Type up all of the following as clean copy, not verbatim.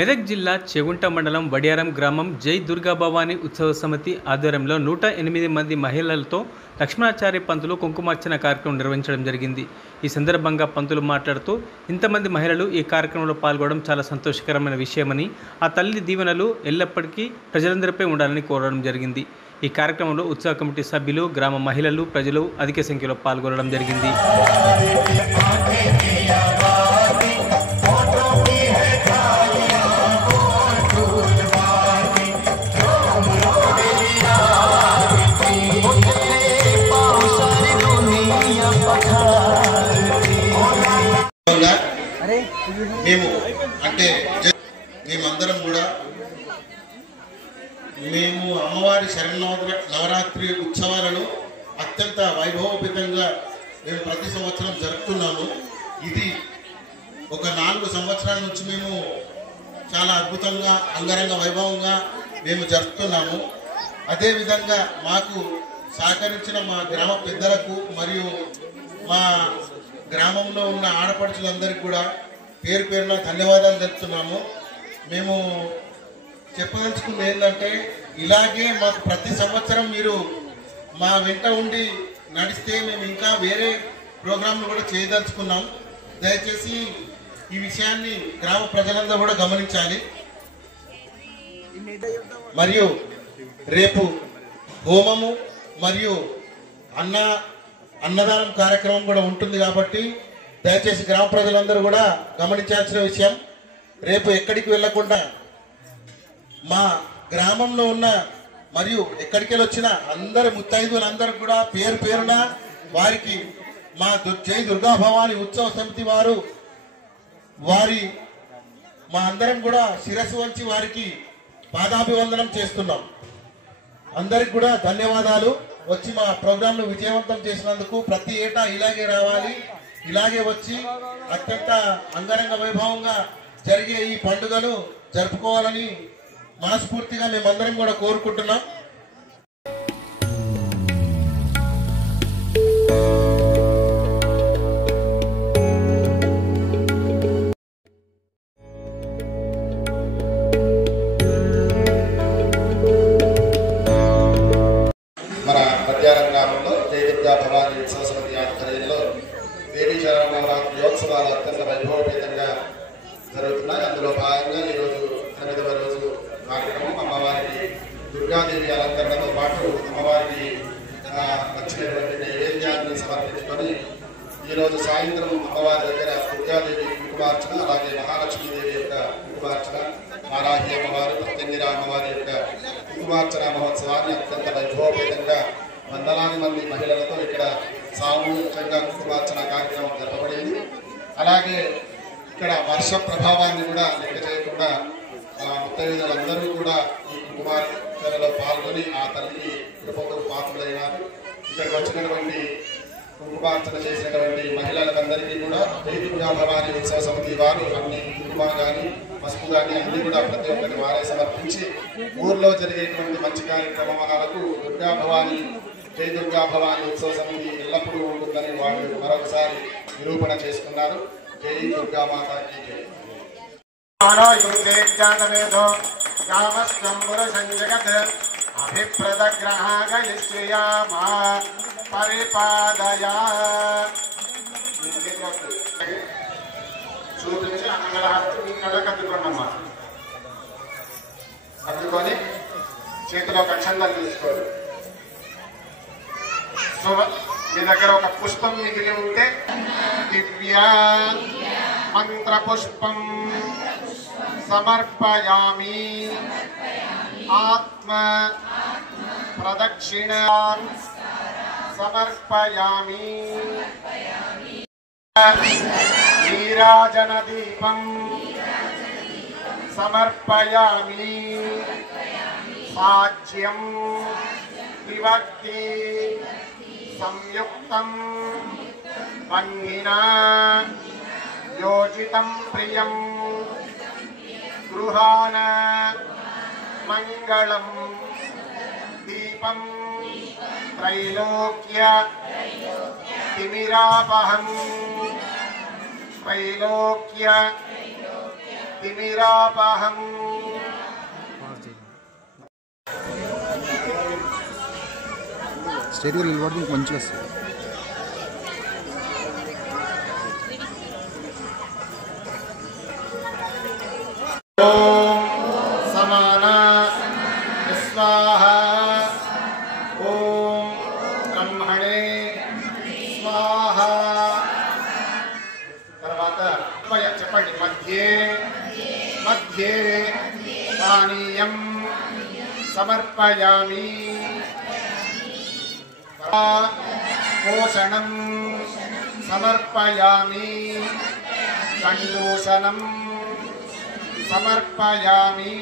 మెదక్ జిల్లా చెగుంట మండలం వడియారం గ్రామం జై దుర్గాభవాని ఉత్సవ సమితి ఆధ్వర్యంలో 108 మంది మహిళలతో లక్ష్మణాచార్య పంతులు కుంకుమార్చన కార్యక్రమం నిర్వహించడం జరిగింది. ఈ సందర్భంగా పంతులు మాట్లాడుతూ ఇంతమంది మహిళలు ఈ కార్యక్రమంలో పాల్గొనడం చాలా సంతోషకరమైన విషయమని, ఆ తల్లి దీవెనలు ఎల్లప్పటికీ ప్రజలందరిపై ఉండాలని కోరడం జరిగింది. ఈ కార్యక్రమంలో ఉత్సవ కమిటీ సభ్యులు, గ్రామ మహిళలు, ప్రజలు అధిక సంఖ్యలో పాల్గొనడం జరిగింది. మేమందరం కూడా అమ్మవారి నవరాత్రి ఉత్సవాలను అత్యంత వైభవోపేతంగా మేము ప్రతి సంవత్సరం జరుపుతున్నాము. ఇది ఒక 4 సంవత్సరాల నుంచి మేము చాలా అద్భుతంగా, అంగరంగ వైభవంగా మేము జరుపుతున్నాము. అదేవిధంగా మాకు సహకరించిన మా గ్రామ పెద్దలకు మరియు మా గ్రామంలో ఉన్న ఆడపడుచులందరికీ కూడా పేరు పేరున ధన్యవాదాలు తెలుపుతున్నాము. మేము చెప్పదలుచుకుంది ఏంటంటే, ఇలాగే మాకు ప్రతి సంవత్సరం మీరు మా వెంట ఉండి నడిస్తే మేము ఇంకా వేరే ప్రోగ్రాంలు కూడా చేయదలుచుకున్నాం. దయచేసి ఈ విషయాన్ని గ్రామ ప్రజలందరూ కూడా గమనించాలి. మరియు రేపు హోమము మరియు అన్నదానం కార్యక్రమం కూడా ఉంటుంది కాబట్టి దయచేసి గ్రామ ప్రజలందరూ కూడా గమనించాల్సిన విషయం. రేపు ఎక్కడికి వెళ్లకుండా మా గ్రామంలో ఉన్న మరియు ఎక్కడికి వచ్చిన అందరి ముత్తైదువులందరూ కూడా పేరు పేరున వారికి మా జై దుర్గా భవాని ఉత్సవ సమితి మా అందరం కూడా శిరస్సు వంచి వారికి పాదాభివందనం చేస్తున్నాం. అందరికి కూడా ధన్యవాదాలు. వచ్చి మా ప్రోగ్రాంను విజయవంతం చేసినందుకు. ప్రతి ఏటా ఇలాగే రావాలి, ఇలాగే వచ్చి అత్యంత అంగరంగ వైభవంగా జరిగే ఈ పండుగను జరుపుకోవాలని మనస్ఫూర్తిగా మేమందరం కూడా కోరుకుంటున్నాం. మన వడియారం గ్రామంలో జై దుర్గా భవాని ఉత్సవ సమితి ఆధ్వర్యంలో దేవీ నవరాత్రోత్సవాలు అత్యంత వైభవపేతంగా జరుగుతున్నాయి. అందులో భాగంగా ఈరోజు 8వ రోజు కార్యక్రమం. అమ్మవారికి దుర్గాదేవి అలంకరణతో పాటు అమ్మవారికి వచ్చినటువంటి నైవేద్యాన్ని సమర్పించుకొని ఈరోజు సాయంత్రం అమ్మవారి దగ్గర దుర్గాదేవి కుంకుమార్చన, అలాగే మహాలక్ష్మీదేవి యొక్క కుంకుమార్చన, మారాహి అమ్మవారు, ప్రత్యంగిర అమ్మవారి యొక్క కుంకుమార్చన మహోత్సవాన్ని అత్యంత వైభవపేతంగా వందలాది మంది మహిళలతో ఇక్కడ సామూహికంగా కుంకుమార్చన కార్యక్రమం జరపబడింది. అలాగే ఇక్కడ వర్ష ప్రభావాన్ని కూడా లెక్క చేయకుండా ముత్తైదులందరూ కూడా ఈ కుంకుమార్చనలో పాల్గొని ఆ తల్లికి కృపకు పాత్రులైనారు. ఇక్కడికి వచ్చినటువంటి కుంకుమార్చన చేసినటువంటి మహిళలందరికీ కూడా జై దుర్గా భవాని ఉత్సవ సమితి వారు అన్ని కుంకుమ కానీ, పసుపు కానీ అన్ని కూడా ప్రతి ఒక్కరి వారే సమర్పించి ఊర్లో జరిగేటువంటి మంచి కార్యక్రమాలకు దుర్గా భవాని, జై దుర్గా భవాని ఉత్సవ సమితి ఎల్లప్పుడూ ఉంటుందని వాళ్ళు మరొకసారి నిరూపణ చేసుకున్నారు. జై దుర్గా మాతాకి జై. చూపించి కద్దుకోండమ్మా. కద్దుకొని చేతిలో ఒక చందం తీసుకోండి. మీ దగ్గర ఒక పుష్పం మిగిలి ఉంటే దివ్య మంత్ర పుష్పం సమర్పయామి. ఆత్మ ప్రదక్షిణ సమర్పయామి. నీరాజన దీపం సమర్పయామి. సాజ్యం విభక్తి సంయుక్తం వన్నినా యోజితం ప్రియం గృహాన మంగళం దీపం त्रैलोक्य तिमिरापहं त्रैलोक्य तिमिरापहम् స్టేట్ గా నిలబడి మీకు మంచిగా వస్తుంది. సమాన స్వాహా ఓం బ్రహ్మణే స్వాహా. తర్వాత చెప్పండి. మధ్యే మధ్యే పానీయం సమర్పయామి. పోషణం సమర్పయామి. కండూషణం సమర్పయామి.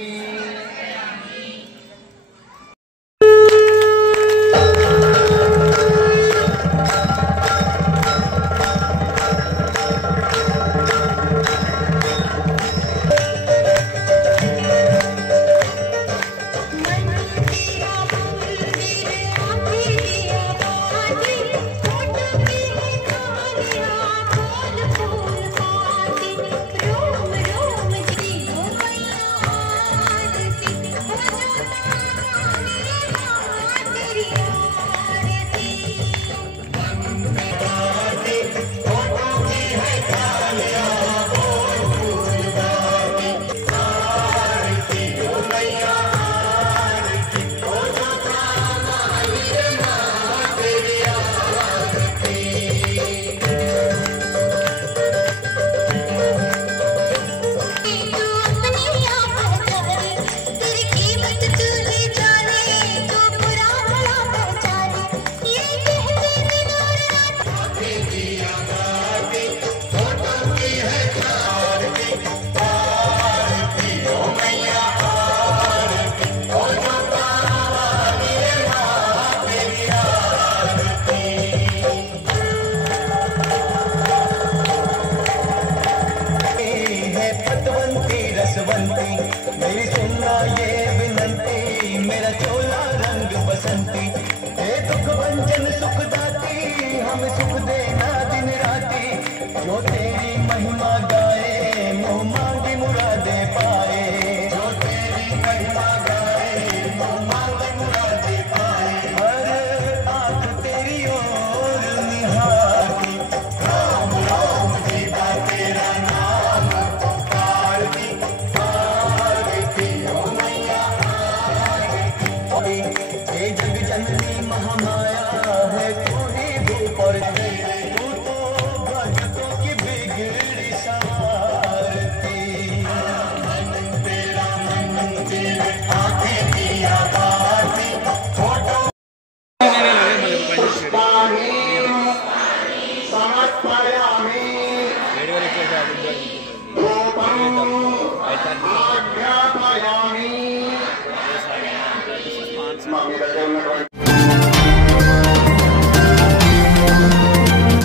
मेरी सुनना ये विनंती, मेरा चोला रंग बसंती, हे दुख भंजन सुख दाती, हमें सुख देना दिन राती, जो तेरी महिमा गाए मुँह मांगी मुरादे पाए, जो तेरी महिमा गाए मुँह मांगी मुरादे पाए, हर आँख तेरी ओर निहारती, राम राम जीवा तेरा नाम पुकारती, ये जग जननी महामाया है, तू ही धूप और तेरे, तू तो भक्तों की बिगड़ी संवारती, मन तेरा मंदिर आंखें दिया बाती, फोटो समर्पयामि रूपं आज्ञापयामि